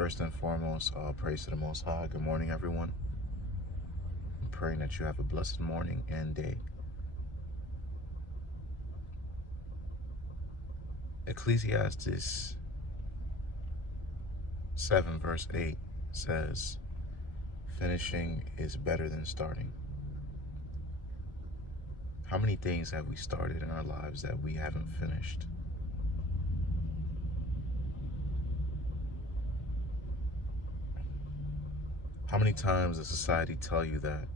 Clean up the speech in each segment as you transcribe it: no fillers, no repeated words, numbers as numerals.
First and foremost, all praise to the Most High. Good morning, everyone. I'm praying that you have a blessed morning and day. Ecclesiastes 7 verse 8 says, finishing is better than starting. How many things have we started in our lives that we haven't finished? How many times does society tell you that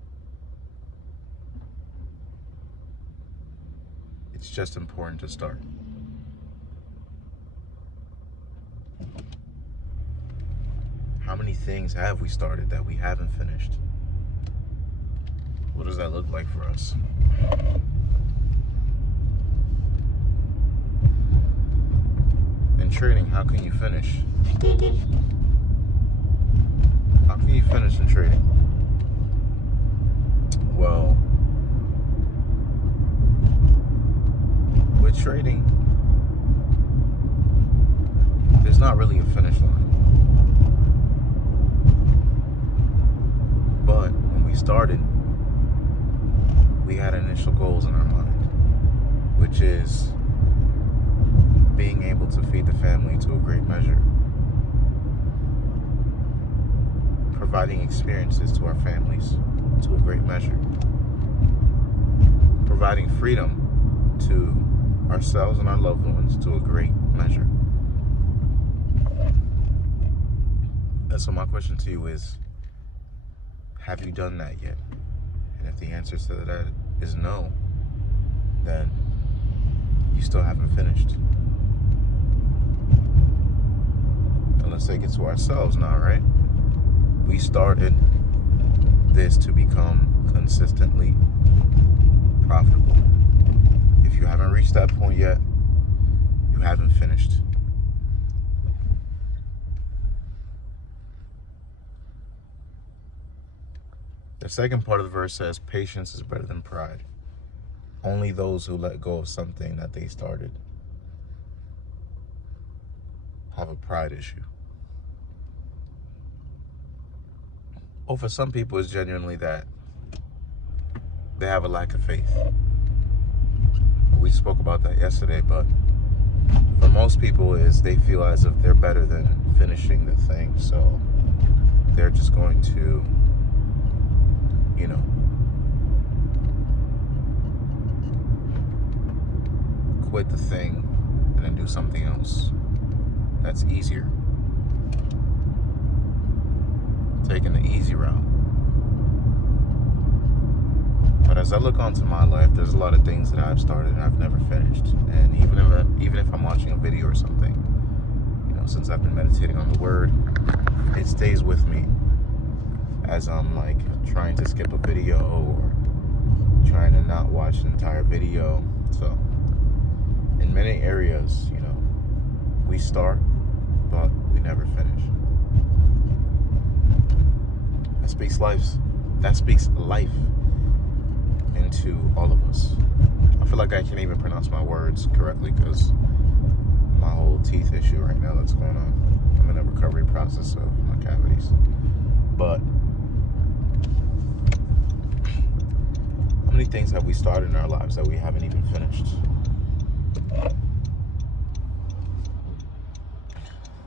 it's just important to start? How many things have we started that we haven't finished? What does that look like for us? In trading, how can you finish? How can you finish in trading? Well, with trading, there's not really a finish line. But when we started, we had initial goals in our mind, which is being able to feed the family to a great measure, providing experiences to our families to a great measure, providing freedom to ourselves and our loved ones to a great measure. And so my question to you is, have you done that yet? And if the answer to that is no, then you still haven't finished. And let's take it to ourselves now, right? We started this to become consistently profitable. If you haven't reached that point yet, you haven't finished. The second part of the verse says, patience is better than pride. Only those who let go of something that they started have a pride issue. Or for some people, it's genuinely that they have a lack of faith. We spoke about that yesterday, but for most people, is they feel as if they're better than finishing the thing, so they're just going to, quit the thing and then do something else that's easier. Taking the easy route. But as I look onto my life, there's a lot of things that I've started and I've never finished. And even if I'm watching a video or something, since I've been meditating on the Word, it stays with me as I'm like trying to skip a video or trying to not watch an entire video. So in many areas, we start, but we never finish. That speaks life into all of us. I feel like I can't even pronounce my words correctly because my whole teeth issue right now that's going on. I'm in a recovery process of my cavities. But how many things have we started in our lives that we haven't even finished?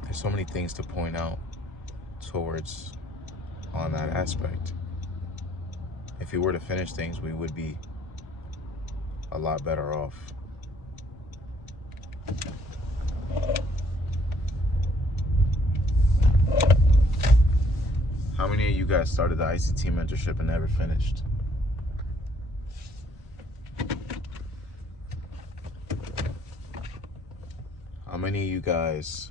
There's so many things to point out towards on that aspect. If we were to finish things, we would be a lot better off. How many of you guys started the ICT mentorship and never finished? How many of you guys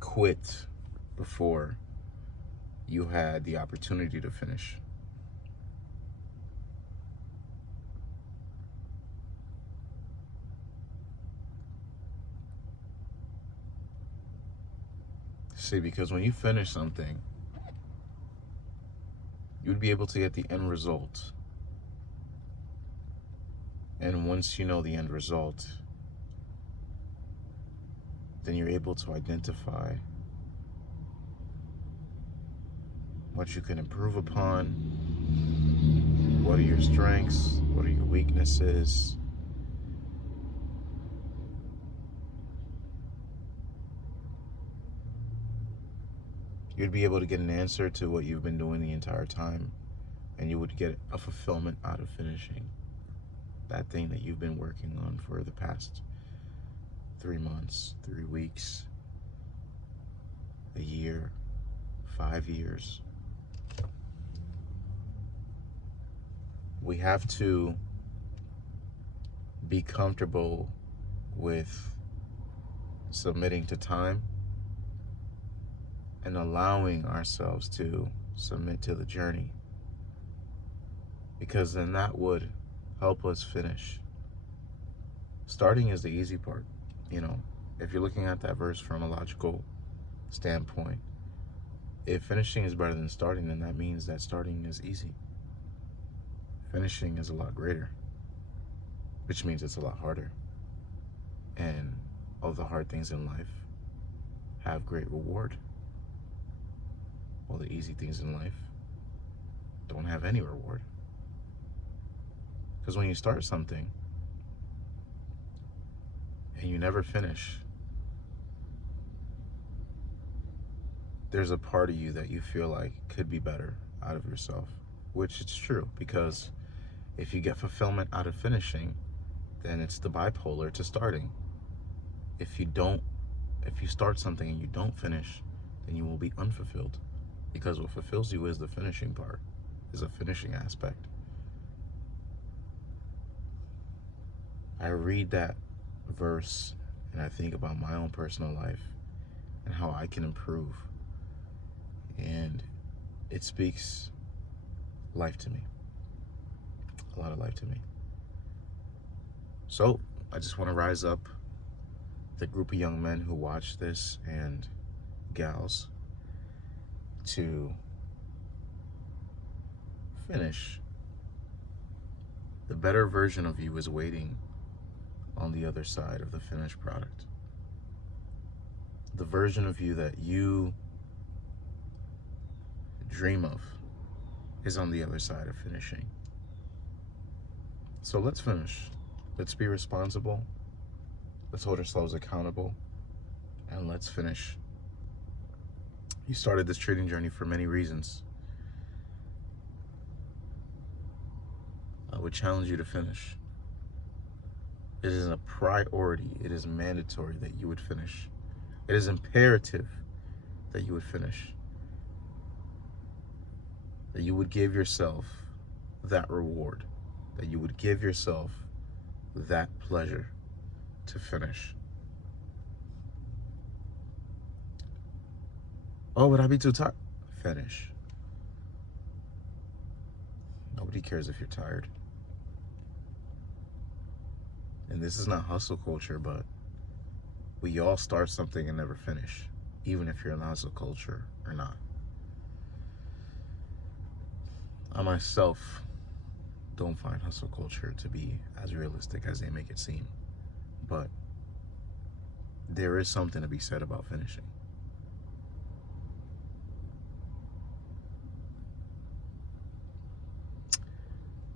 quit before you had the opportunity to finish? See, because when you finish something, you'd be able to get the end result. And once you know the end result, then you're able to identify what you can improve upon, what are your strengths, what are your weaknesses. You'd be able to get an answer to what you've been doing the entire time, and you would get a fulfillment out of finishing that thing that you've been working on for the past 3 months, 3 weeks, a year, 5 years. We have to be comfortable with submitting to time and allowing ourselves to submit to the journey, because then that would help us finish. Starting is the easy part. If you're looking at that verse from a logical standpoint, if finishing is better than starting, then that means that starting is easy. Finishing is a lot greater, which means it's a lot harder. And all the hard things in life have great reward. All the easy things in life don't have any reward. Because when you start something and you never finish, there's a part of you that you feel like could be better out of yourself, which it's true, because if you get fulfillment out of finishing, then it's the bipolar to starting. If you start something and you don't finish, then you will be unfulfilled, because what fulfills you is the finishing part, is a finishing aspect. I read that verse and I think about my own personal life and how I can improve, and it speaks life to me, a lot of life to me. So I just want to rise up the group of young men who watch this, and gals, to finish. The better version of you is waiting on the other side of the finished product. The version of you that you dream of is on the other side of finishing. So let's finish. Let's be responsible. Let's hold ourselves accountable, and let's finish. You started this trading journey for many reasons. I would challenge you to finish. It is a priority. It is mandatory that you would finish. It is imperative that you would finish. That you would give yourself that reward. That you would give yourself that pleasure to finish. Oh, would I be too tired? Finish. Nobody cares if you're tired. And this is not hustle culture, but we all start something and never finish, even if you're in hustle culture or not. I myself don't find hustle culture to be as realistic as they make it seem, but there is something to be said about finishing.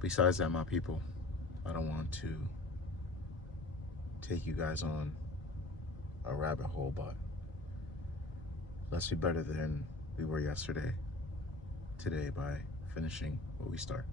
Besides that, my people, I don't want to take you guys on a rabbit hole, but let's be better than we were yesterday, today, by finishing what we start.